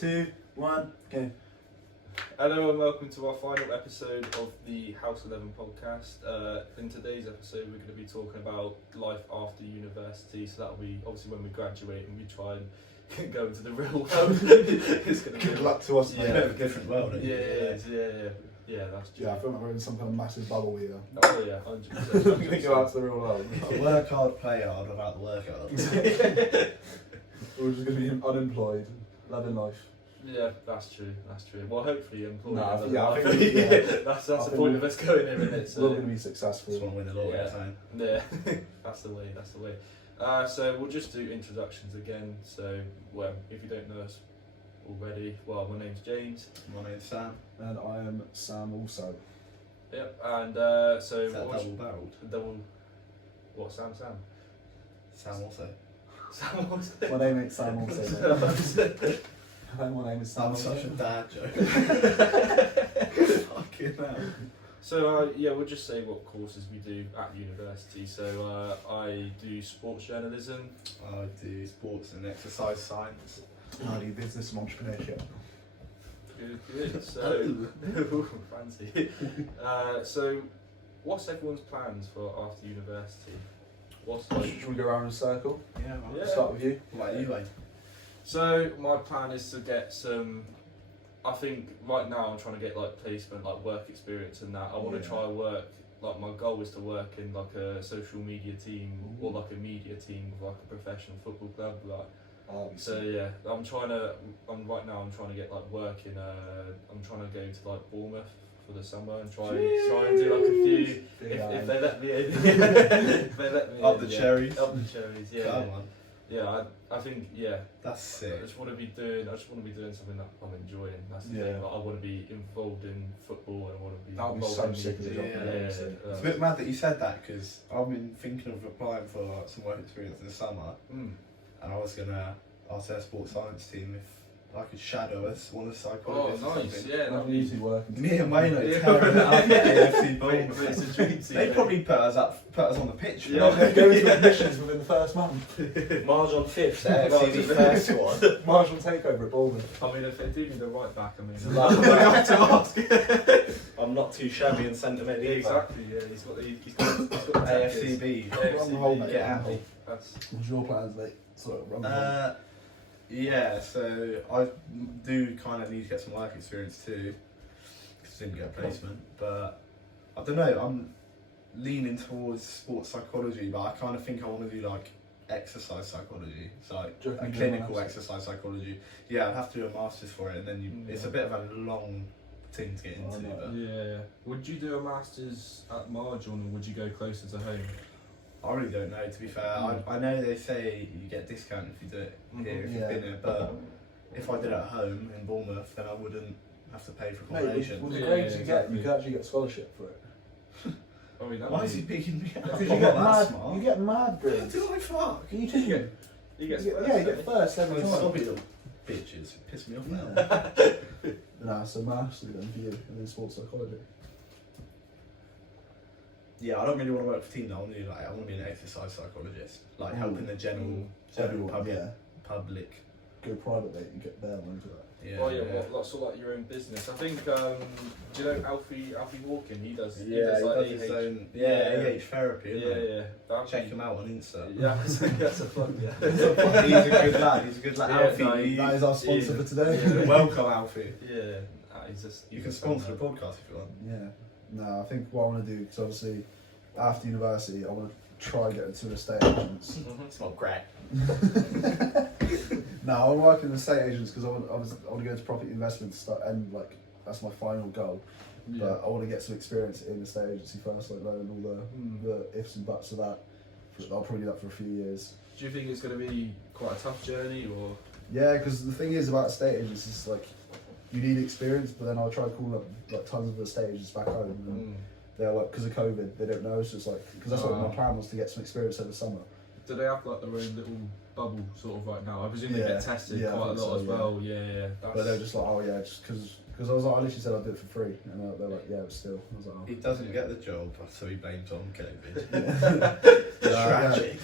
2, 1, go. Hello and welcome to our final episode of the House 11 podcast. In today's episode we're going to be talking about life after university, so that'll be obviously when we graduate and we try and go into the real world. It's going to Good luck to us, mate. Yeah, a different world. Yeah, that's true. Yeah, I feel like we're in some kind of massive bubble here. Oh yeah, 100%. We're going to go out to the real world. Work hard, play hard, without the work hard. We're just going to be unemployed, loving life. Yeah, that's true. Well, hopefully employed. Nah, in yeah, I life. think yeah. that's the point of us going here, isn't it? So, we're going to be successful. Just want to win the lottery, Yeah. time. Yeah, that's the way. So we'll just do introductions again. So, well, if you don't know us already, well, my name's James. My name's Sam. And I am Sam also. Yep. And so Is that double-barreled? What? Sam? Sam also. Sam also. My name ain't Sam also. My name is Sam I'm also. such a dad joke. Fucking hell. So yeah, we'll just say what courses we do at university. So I do sports journalism. I do sports and exercise science. I do business and entrepreneurship. Good. So fancy. So what's everyone's plans for after university? Should we go around in a circle? Yeah, Yeah. Start with you. What about you, mate? So my plan is to get some. I think right now I'm trying to get like placement, like work experience, and that. I want to try work. Like my goal is to work in like a social media team or like a media team with like a professional football club. Like so, yeah. I'm trying to get like work in. I'm trying to go to like Bournemouth for the summer and try and do like a few. If they let me in. If they let me Up in, the yeah. cherries. Up the cherries. Yeah. Come on. Yeah, I think That's sick. I just want to be doing something that I'm enjoying. That's the Yeah. thing. Like, I want to be involved in football and I want to be That would be involved so in sick as a job. Yeah. It's a bit mad that you said that because I've been thinking of applying for like, some work experience in the summer, and I was gonna ask their sports science team if I could shadow us one of the psychologists. Oh, or nice. something. Yeah, I'm that'd be usually working. Me and Wayne are Yeah. tearing it up at AFC It's Bournemouth. a dream team. They'd probably put us on the pitch. Yeah. They're going to admissions within the first month. Marge on fifth, AFC first one. Marshall takeover at Bournemouth. I mean, if they do need a right back, I mean, I have to ask. I'm not too shabby and sentimental. yeah, exactly. Yeah, he's got the AFCB. Run the whole, mate. Get out. That's What's your plans, mate? Sort of run the whole. Yeah, so I do kind of need to get some work experience too, because I didn't get a placement. But I don't know, I'm leaning towards sports psychology, but I kind of think I want to do like exercise psychology. It's like Do you a reckon you do clinical a master's? exercise psychology. Yeah, I'd have to do a master's for it, and then it's a bit of a long thing to get into. no. But yeah. Would you do a masters at Marge or would you go closer to home? I really don't know, to be fair. I know they say you get a discount if you do it here, if Yeah. you've been here, but if I did it at home in Bournemouth, then I wouldn't have to pay for Mate, accommodation. with the Yeah, grades yeah, you get, exactly. you could actually get a scholarship for it. I mean, Why is he picking me up? Because I'm you not get that mad, smart. you get mad grades. Do I fuck? You do. You get Yeah, you get first every time. Stop it, little bitches. Piss me off now. Nah, so master's then for you, and then sports psychology. Yeah, I don't really want to work for team. I want to be an exercise psychologist, like helping the general Everyone, public. yeah. Public. Go private, mate, you get there and do that. Yeah. Oh yeah, well, sort of like your own business. I think. Do you know Alfie Walken? He does. Yeah, he does like his AH. own. Yeah. AH therapy. Isn't it? Yeah. That'd Check be- him out on Insta. Yeah, that's a fun. Yeah. He's a good lad. He's a good lad. Yeah, Alfie, no, That is our sponsor for today. Yeah. welcome, Alfie. Yeah. He's just. You he's can a fun sponsor the man. podcast if you want. Yeah. No, I think what I want to do, because obviously after university, I want to try get into estate agents. It's not great. No, I want to work in estate agents because I want to go into property investment and like that's my final goal. Yeah. But I want to get some experience in the estate agency first, like learning all the ifs and buts of that. I'll probably do that for a few years. Do you think it's going to be quite a tough journey, or? Yeah, because the thing is about estate agents is like you need experience, but then I'll try to call up like tons of estate agents back home, and they're like, because of COVID, they don't know. So it's like, because that's what my plan was, to get some experience over summer. Do they have like their own little bubble sort of right now? I presume they Yeah, get tested yeah, I quite a think lot so, as yeah. well. Yeah. But they're just like, oh yeah, just because Because I was like, I literally said I'd do it for free, and they're like, yeah, but still. I was like, oh. He doesn't get the job, so he blames on COVID. Tragic.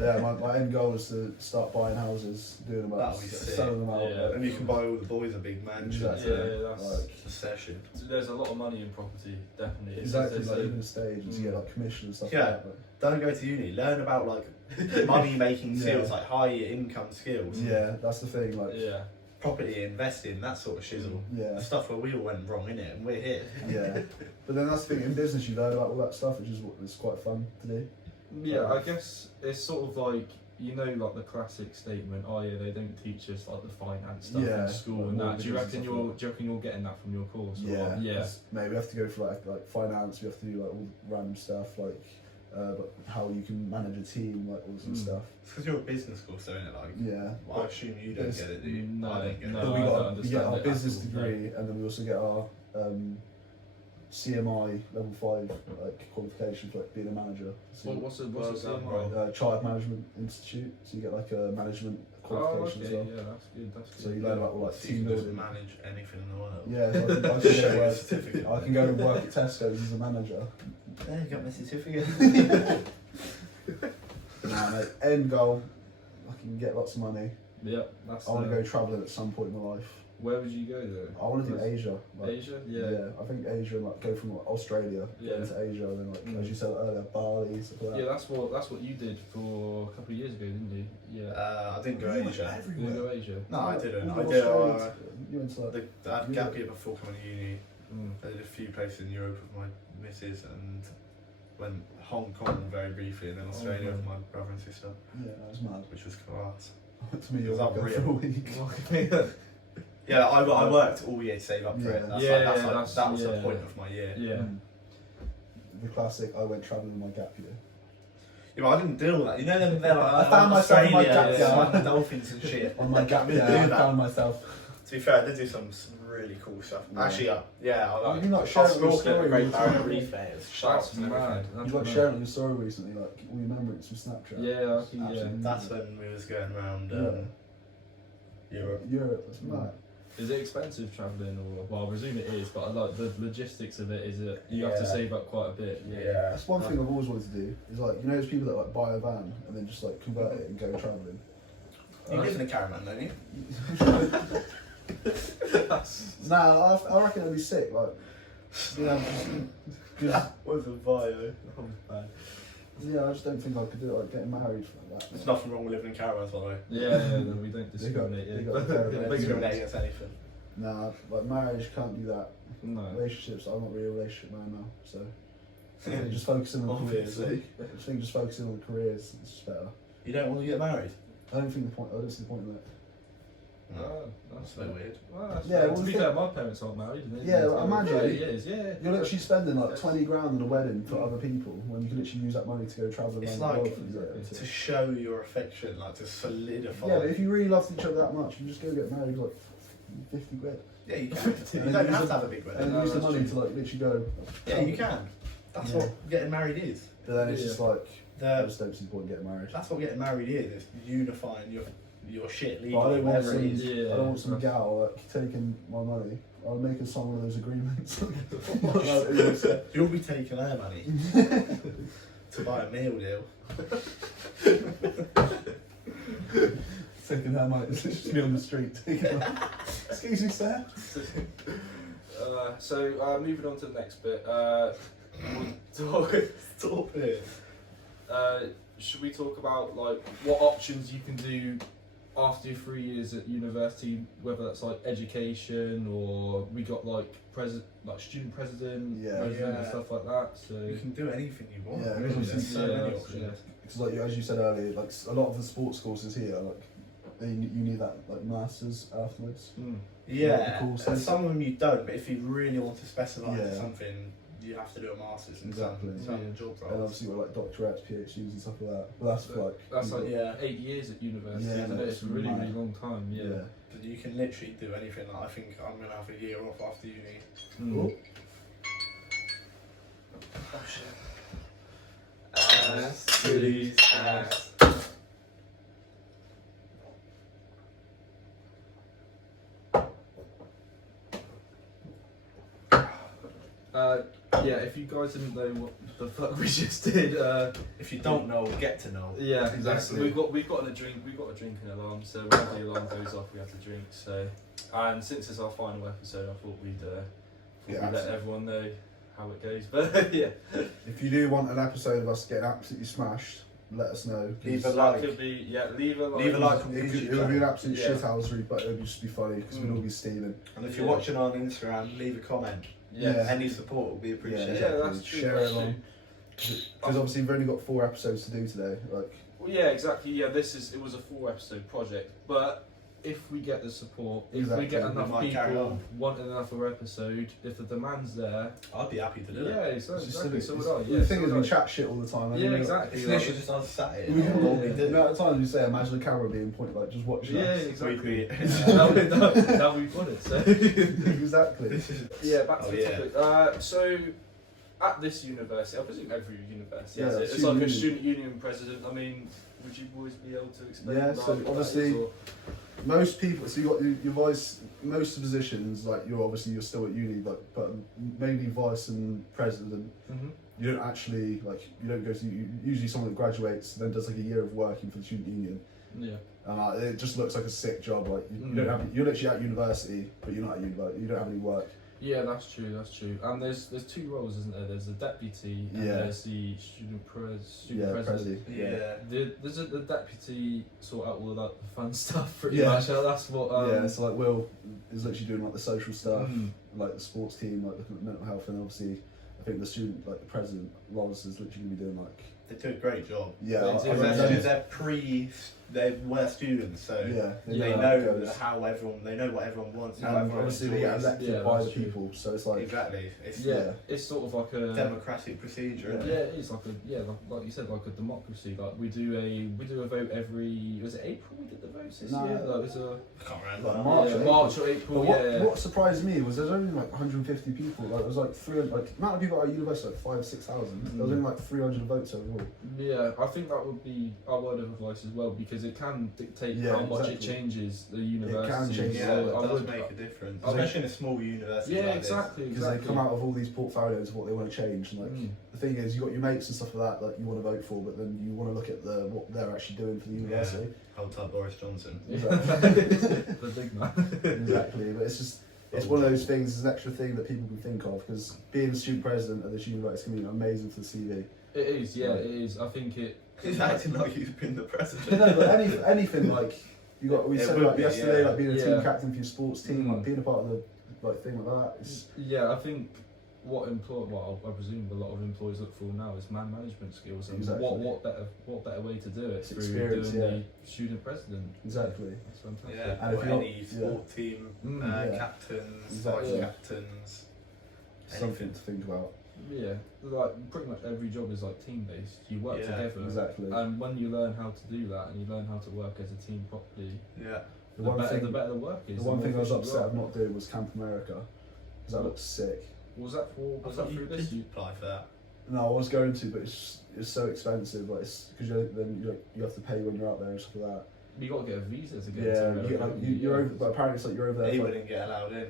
Yeah, my end goal is to start buying houses, doing them up, That'll be sick. selling them out. Yeah. And you can buy all the boys a big mansion. Exactly. Yeah, that's Like, It's a session. there's a lot of money in property, definitely. exactly, It's like just- even a stage, and to get like commission and stuff Yeah. like that. Don't go to uni. Learn about like money making skills, Yeah. like high income skills. Yeah, that's the thing. Like, yeah. Property investing, that sort of shizzle. yeah, The stuff where we all went wrong in it, and we're here. yeah. But then that's the thing. In business, you learn about all that stuff, which is what it's quite fun to do. Yeah, I guess it's sort of like, you know, like the classic statement, oh yeah, they don't teach us like the finance stuff Yeah, in school like and that. mortgages Do you and reckon stuff you're like do you reckon you're getting that from your course? or Yeah, what? Yeah. 'cause, mate, we have to go for like finance. We have to do like all random stuff, like how you can manage a team, like all this stuff. It's because you're a business course, isn't it? Like, Yeah. well, I assume you don't It's- get it, do you? No, I don't get no. it. But I we don't get understand our it business at all, degree, and then we also get our CMI level 5 like qualification for like being a manager. So, What's the Well done, CMI? bro. Chartered Management Institute. So you get like a management Oh, qualification okay, as well. yeah, that's good. That's good. So you learn about all like So you team can just building. manage anything in the world. Yeah, so I can Show go your work- certificate. I can go and work at Tesco's as a manager. There, you got my certificate. Nah, mate, end goal, I can get lots of money. Yeah, that's. I want to go travelling at some point in my life. Where would you go though? I want to do Asia. Like, Asia? Yeah. I think Asia, like go from like Australia Yeah. into Asia, and then like as you said earlier, Bali, stuff like that. Yeah, that's what you did for a couple of years ago, didn't you? Yeah. I didn't go You went Asia. You didn't go Asia. No, I didn't. All I of did. Australia you went to like, I had a gap year before coming to uni. Mm. I did a few places in Europe with my missus and went Hong Kong very briefly, and then Australia with my brother and sister, yeah, that was mad. which was class. I went to New It was York unreal. for a week. Yeah, I worked all year to save up for it. Yeah. That's Yeah, like, yeah, that was the yeah. point of my year. Yeah. The classic, I went travelling in my gap year. Yeah, but I didn't do all that. You know, they're like, I found myself in my Australia, gap year. like the dolphins and shit. On my gap I didn't year, do I that. found myself. To be fair, I did do some really cool stuff. Yeah. Actually, yeah, I like. You like I was sharing your snorkeling at the story Great with Barrier me. Reef there. It was sharks That's and everything. mad. That's You like mad. sharing your story recently, like all your memories from Snapchat. Yeah, I can, yeah. Absolutely. That's when we was going around Europe. Europe, that's mad. Is it expensive travelling, or well, I presume it is, but I like the logistics of it. Is it you have to Yeah. save up quite a bit? Yeah. That's one thing I've always wanted to do. Is like, you know, those people that like buy a van and then just like convert it and go travelling. You live in a caravan, don't you? Nah, I reckon it'd be sick. Like, you know, just, That was a bio. yeah, I just don't think I could do it. Like getting married like that. There's nothing wrong with living in caravans, by the way. Yeah, no, we don't discriminate. they Yeah. got We caravans. don't discriminate against anything. Nah, like marriage can't do that. No. Relationships, I'm not really a relationship man now, so. I think just focusing on careers. Obviously. I think just focusing on careers is just better. You don't want to get married? I don't think the point. I don't see the point in it. Oh, That's so weird. Well, that's Yeah, fair. well, to be the fair, my parents aren't married. And they- Yeah, they- like, imagine. 30 years, yeah. You're literally spending like 20 grand on a wedding for other people when you can literally use that money to go travel It's around the world like for a year. to show your affection, like to solidify. Yeah, but if you really loved each other that much, you just go get married for like 50 quid. Yeah, you can. And You then don't use have the- to have a big wedding. And No, then use the that's money true. to like literally go. Yeah, you can. That's Yeah. what getting married is. But then it's just like, I The, just don't see the point in getting married. that's what getting married is. It's unifying your shit But I legally, don't want whatever it some, is. Yeah, I don't want some that's- gal like taking my money. I'll make her sign one of those agreements. You'll be taking her money to buy a meal deal. Taking her money, it's literally on the street. Taking her. Excuse me, sir. So moving on to the next bit. We'll talk. Stop it. Should we talk about like what options you can do after your 3 years at university, whether that's like education or we got like student president, Yeah. president and Yeah. stuff like that. So You can do anything you want. Yeah, really. because There's so yeah, many that's- options. Because like as you said earlier, like a lot of the sports courses here, like you need that like masters afterwards. Mm. Yeah, Cool and sense. some of them you don't, but if you really want to specify into Yeah. something, you have to do a master's in Exactly. some Yeah. job And roles. obviously we're like doctorates, PhDs and stuff like that. But that's for, like That's like Yeah. 8 years at university, Yeah, isn't it? It's a really, mad. really long time. Yeah. But you can literally do anything. Like, I think I'm going to have a year off after uni. Mm. Oh shit. Titties, ass. Yeah, if you guys didn't know what the fuck we just did, If you don't know, get to know. yeah, Exactly. We've got a drinking alarm, so whenever the alarm goes off, we have to drink. So, and since it's our final episode, I thought we'd let everyone know how it goes. But yeah, If you do want an episode of us getting absolutely smashed, let us know. 'Cause Leave a that like. could be leave a like. Leave a like on the It YouTube would be an channel. absolute Yeah. shithousery, but it would just be funny because we'd all be steaming. And if you're Yeah. watching on Instagram, leave a comment. Yeah. Any support will be appreciated. Yeah, that's true. Share That's it true. on. Because obviously we've only got 4 episodes to do today. Like, Well, yeah, exactly. Yeah, it was a 4-episode project, but if we get the support, if Exactly, we get we enough might carry people on. wanting another episode, if the demand's there, I'd be happy to do yeah, it. exactly. it's just So it's- would I. the Yeah, thing so is, would we I. chat shit all the time. Yeah, exactly. It's literally just on Saturday. We That's all we the did. amount of times you say, imagine the camera being pointed, like, just watching Yeah, us. exactly. We'd be- That we put it. So Exactly. This is- yeah, back to Oh, the yeah. topic. So at this university, I presume every university has Yeah, it. It's student like a union. student union president. I mean, would you boys be able to explain? Yeah, like, so what that obviously- is, or- Most people, so you got your vice, most positions, like you're still at uni, but mainly vice and president, Mhm. you don't actually, like, you don't go to, usually someone that graduates then does like a year of working for the student union. Yeah. And it just looks like a sick job. Like you Mm. don't have, you're literally at university, but you're not at university. You don't have any work. Yeah, that's true. That's true. And there's 2 roles, isn't there? There's the deputy and Yeah. there's the student president. Prezi. Yeah. The deputy sort out all of that fun stuff pretty Yeah. much. That's what. Yeah. So like Will is literally doing like the social stuff, mm, like the sports team, like looking at mental health, and obviously I think the student, like the president, Ross is literally gonna be doing like They do a great job. yeah. They I- do. I Because reckon- we're students, so yeah. they Yeah. know goes. how everyone, they know what everyone wants, how And everyone obviously they get enjoys. elected Yeah, by that's the true. people, so it's like Exactly. It's yeah, it's sort of like a democratic procedure. Yeah, it is like like you said, like a democracy. Like we do a vote every. Was it April? We did the votes this No. year. Like, it was a I can't remember. Like March yeah, or March or April. But what, yeah. what surprised me was there's only like 150 people. Like there was like 300. Like the amount of people at university, like 5,000-6,000. There was only like 300 votes overall. Yeah, I think that would be our word of advice as well because it can dictate Yeah, how much it exactly. changes the university. change, Yeah, So it I does would- make a difference, I would- especially in a small university. Yeah, like exactly. Because Exactly. they come out of all these portfolios of what they want to change. And like Mm. the thing is, you got your mates and stuff like that that you want to vote for, but then you want to look at what they're actually doing for the university. This. Hold up, Boris Johnson. The big man. Exactly, but it's one of those things. It's an extra thing that people can think of because being a student president at this university can be amazing for the CV. It is, yeah, it is. I think it. He's acting like he's been the president. You know, but anything like we It said would like be, yesterday, yeah. like being a Yeah. team captain for your sports team, Mm. like being a part of the like thing like that. It's Yeah, I think what I presume a lot of employees look for now is man management skills, and Exactly. what better way to do it It's through experience, doing the student president. exactly. That's fantastic. Yeah, And or if you're any sport team yeah. captains, Exactly. vice Yeah. captains, Something anything. to think about. Yeah, like pretty much every job is like team based. You work Yeah, together, Exactly. and when you learn how to do that and you learn how to work as a team properly, Yeah. The the one better thing, the better the work is. the one more thing I was efficient you upset are. of not doing was Camp America because that looked sick. Was that for? I Was thought that you through this? did apply for that. No, I was going to, but it's so expensive. Like it's because you have to pay when you're out there and stuff like that. You got to get a visa to get. Yeah, to you get like you're over, but apparently it's like you're over there. He For, wouldn't get allowed in.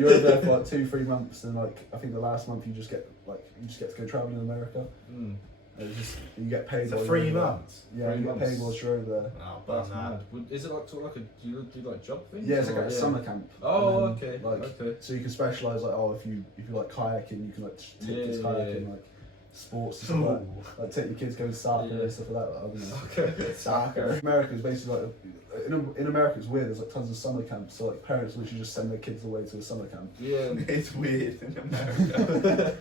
you're over there for like 2-3 months, and like I think the last month you just get to go traveling in America. Mm. And it's just you get paid. So while 3 you're over there. months. Yeah, 3 you get paid months. whilst you're over there. Oh, That's but mad. Is it like sort of like a do you do like job things? Yeah, it's like or- a summer camp. Oh, And then, okay. Like Okay. so you can specialise like if you like kayaking, you can like take kids Yeah, kayaking, yeah. like sports and stuff like that. Like take your kids going soccer Yeah. and stuff like that. I don't know. Okay. Soccer. America is basically like in America it's weird. There's like tons of summer camps, so like parents literally just send their kids away to a summer camp. Yeah. it's weird in America.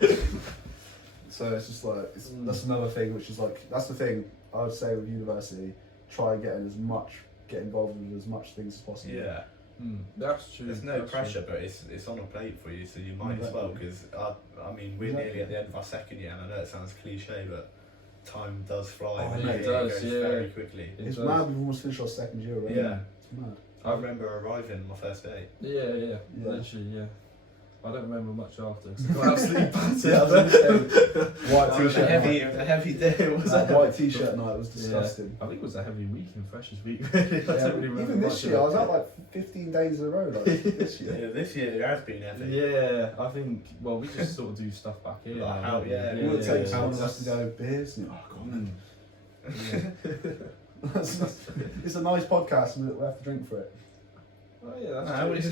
So it's just like that's Mm. another thing, which is like that's the thing I would say with university. Try and get involved with as much things as possible. Yeah. That's true. There's no That's pressure, but it's on a plate for you, so you might as well. Because I mean, we're nearly at the end of our second year, and I know it sounds cliche, but time does fly. Oh, when yeah, you're it here, does, goes yeah. very quickly. It It's does. mad. We've almost finished our second year already. Yeah. It's mad. I remember arriving on my first day. Yeah, Yeah. literally, yeah. I don't remember much after. Cause I got absolutely battered. Yeah, I was going to say, white It was t-shirt. a heavy day. Was That white t-shirt night was disgusting. I think it was a heavy week in Freshers Week. Really. I don't really remember Even this much year, I of was it. out like 15 days in a row. Like this year. Yeah, this year it has been heavy. Yeah, I think. Well, we just sort of do stuff back here. Like now, how- don't we? yeah, We would take yeah. someone else to go beers. And, oh god, Mm. it's a nice podcast. And we'll have to drink for it. Oh yeah, that's No, true. it's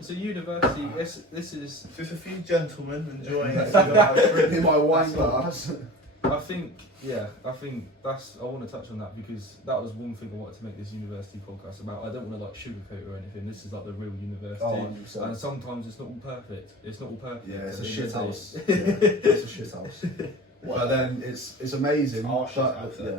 It's a university. This is. just a few gentlemen enjoying In my wine glass. I think that's. I want to touch on that because that was one thing I wanted to make this university podcast about. I don't want to like sugarcoat or anything. This is like the real university, Oh, 100%. and sometimes it's not all perfect. It's not all perfect. Yeah, it's at a the shit end of the house. day. Yeah, it's a shit house. But then it's amazing. Our shit But house, yeah,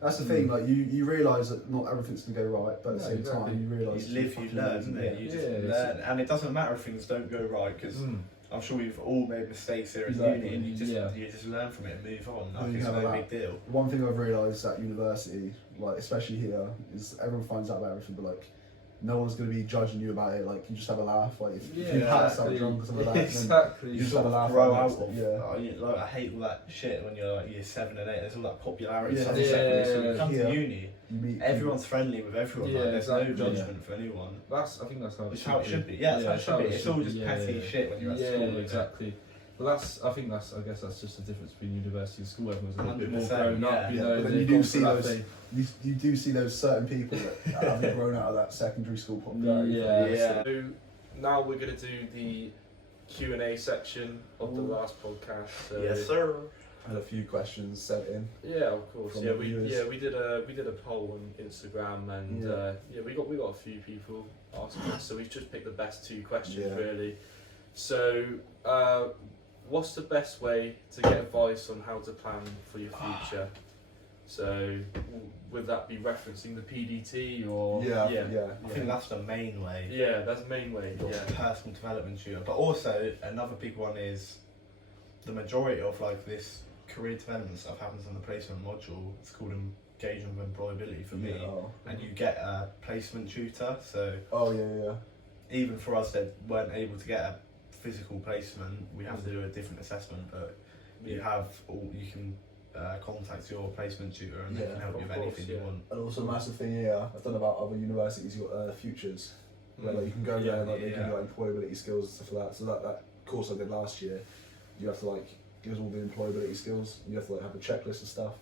that's the thing. Like you realise that not everything's gonna go right, but at the No, same exactly. time you realise You live, you fucking learn, amazing. isn't it? You just Yeah, learn, and it doesn't matter if things don't go right because Mm. I'm sure we've all made mistakes here at Exactly. uni, and you Yeah. just learn from it and move on. And Like you it's have no that- big deal. One thing I've realised at university, like especially here, is everyone finds out about everything, but like no one's gonna be judging you about it. Like you just have a laugh. Like if you pass out drunk or something like that, then Exactly. you just have a laugh. Grow at out it. of. Yeah. Like I hate all that shit when you're like year 7 and 8. There's all that popularity Yeah. stuff. Yeah. Secondary school. You come Yeah. to uni, You meet everyone's friendly with everyone. Yeah, like, there's exactly. no judgment for anyone. I think that's how It's how it should be. Yeah, that's how it should be. It's all just petty shit when you're at school. isn't it? Exactly. Well, I guess that's just the difference between university and school. Everyone's a little bit more 100%, grown up, yeah. you Yeah, know. but then they've you do gone see through that those- thing. You do see those certain people that haven't grown out of that secondary school popularity. Yeah. So now we're going to do the Q&A section of the last podcast. So Yes, sir. Had a few questions sent in. Yeah, of course. From Yeah, the viewers. we did a poll on Instagram, and we got a few people asking us. So we've just picked the best 2 questions Yeah. really. So, what's the best way to get advice on how to plan for your future? So, would that be referencing the PDT or Yeah. I think that's the main way. Yeah, that's the main way. Your Yeah. personal development tutor. But also another big one is the majority of like this career development stuff happens in the placement module. It's called engagement of employability for me. Oh. And you get a placement tutor. So Oh yeah. even for us that weren't able to get a physical placement, we have to do a different assessment. But you can contact your placement tutor and they Yeah, can help you of with course, anything you yeah. want. And also a massive thing here, I don't know about other universities, you've got futures. Where like, you can go there and like, they give you like employability skills and stuff like that. So that course I did last year, you have to like give us all the employability skills. You have to like have a checklist and stuff.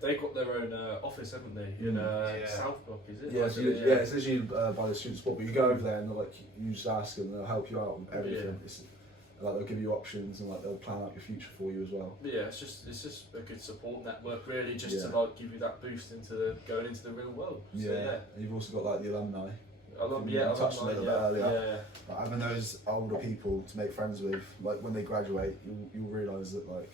They've got their own office, haven't they? In Yeah. South Block, is it? Yeah, Like, so it's literally by the student support. But you go over there and they're like, you just ask them, they'll help you out with everything. Yeah. It's, like they'll give you options and like they'll plan out your future for you as well. Yeah, it's just a good support network, really, just Yeah. to like give you that boost into going into the real world. So, And you've also got like the alumni. I love, You I touched on love it a that, bit earlier. yeah. Like, having those older people to make friends with, like when they graduate, you'll realise that like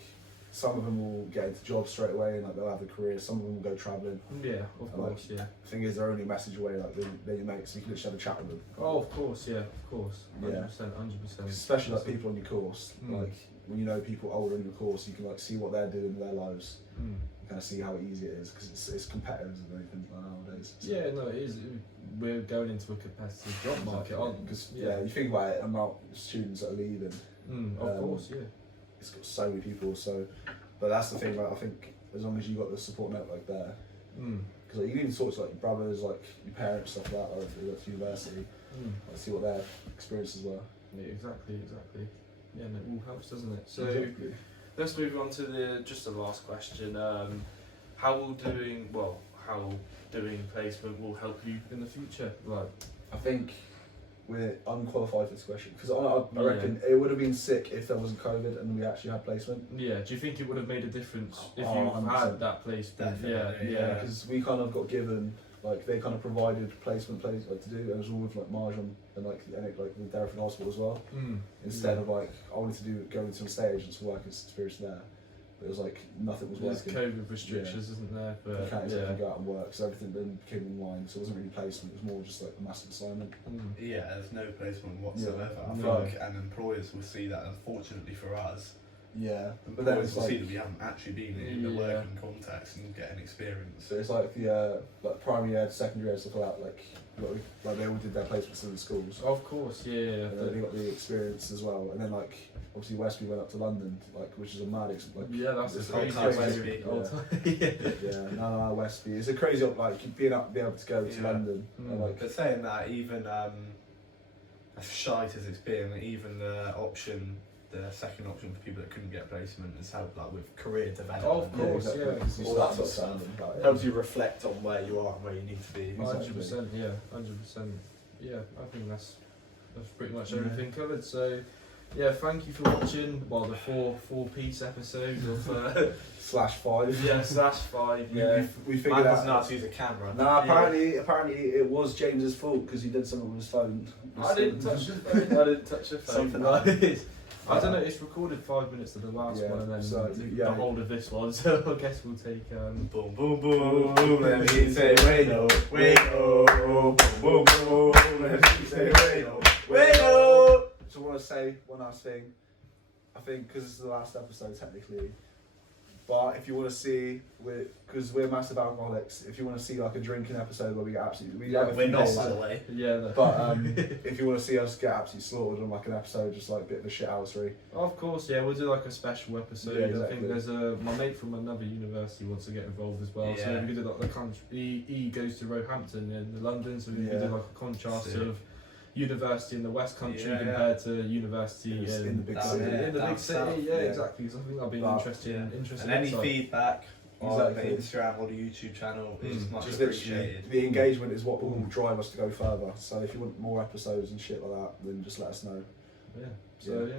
some of them will get into jobs straight away and like they'll have a career. Some of them will go travelling. Yeah, of Like, course, yeah. The thing is, they're only a message away. Like they're your mates, so you can literally have a chat with them. Oh, of course, yeah, of course. 100%, Yeah. 100%. Especially like people on your course. Mm. Like when you know people older in your course, you can like see what they're doing in their lives. Mm. Kind of see how easy it is because it's competitive and everything nowadays. Yeah, no, it is. We're going into a competitive job market, aren't we? Because you think about it, the amount of students that are leaving, Of course, yeah. it's got so many people. So, but that's the thing. Like, I think as long as you got the support network there, because like, you can even talk to like your brothers, like your parents, stuff like that, or if you go to university, like, see what their experiences were. Yeah, exactly. Yeah, and it all helps, doesn't it? So Exactly. let's move on to the last question. How doing placement will help you in the future? Like, I think we're unqualified for this question because I reckon it would have been sick if there wasn't COVID and we actually had placement. yeah, do you think it would have made a difference if Oh, you 100%. had that placement? Definitely, Yeah. Because we kind of got given, like they kind of provided placement plays like to do, and it was all with like margin and like with Derriford Hospital as well. Instead of like I wanted to go into a state agents to work as experience there, but it was like nothing was There's working. COVID restrictions, isn't there? You But can't yeah. exactly go out and work, so everything then became online. So it wasn't really placement; it was more just like a massive assignment. Yeah, there's no placement whatsoever. Yeah. I No. think and employers will see that, unfortunately for us, Yeah, But then it's see that we haven't actually been in the working context and getting experience. So it's like the like primary ed, secondary ed, stuff like that. Like they all did their placements in the schools. Of course, yeah. And then they got the experience as well. And then like obviously Westby went up to London, like which is a mad yeah, that's it's a crazy Westby. No, Westby. It's a crazy like being able to go to London. And, like, but saying that, even as shite as it's been, even the option. The second option for people that couldn't get placement has helped like with career development. Oh, of course, exactly. All that sort of stuff. Helps you reflect on where you are and where you need to be. 100%, yeah, 100%. Yeah, I think that's pretty much everything covered. So, yeah, thank you for watching. Well, the four-piece episode of /5. Yeah, /5. Yeah, we figured Man out doesn't know how to use a camera. No, apparently it was James's fault because he did something with his phone. I didn't touch the phone. I didn't touch the phone. Something like this. I don't know. It's recorded 5 minutes of the last one, and then the whole of this one. So I guess we'll take boom, boom, boom, boom. Let me say, wait, no, boom, boom, boom. Let me say, wait, no. So I want to say one last thing. I think because this is the last episode technically, but if you want to see, because we're massive alcoholics, if you want to see like a drinking episode where we get absolutely, we're not by the way. Yeah. But if you want to see us get absolutely slaughtered on like an episode, just like a bit of a shithousery. Of course, yeah, we'll do like a special episode. Yeah, exactly. I think there's my mate from another university wants to get involved as well. So we could do like the country. He goes to Roehampton in London, so we could do like a contrast of university in the West Country compared to university in the big city. In the big city, exactly. So I think that'll be an interesting. And any feedback on the Exactly. Instagram or the YouTube channel is much Just appreciated. The engagement is what will drive us to go further. So if you want more episodes and shit like that, then just let us know. Yeah. So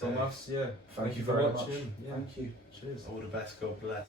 from us, thank you for very watching. much. Yeah. Thank you. Cheers. All the best. God bless.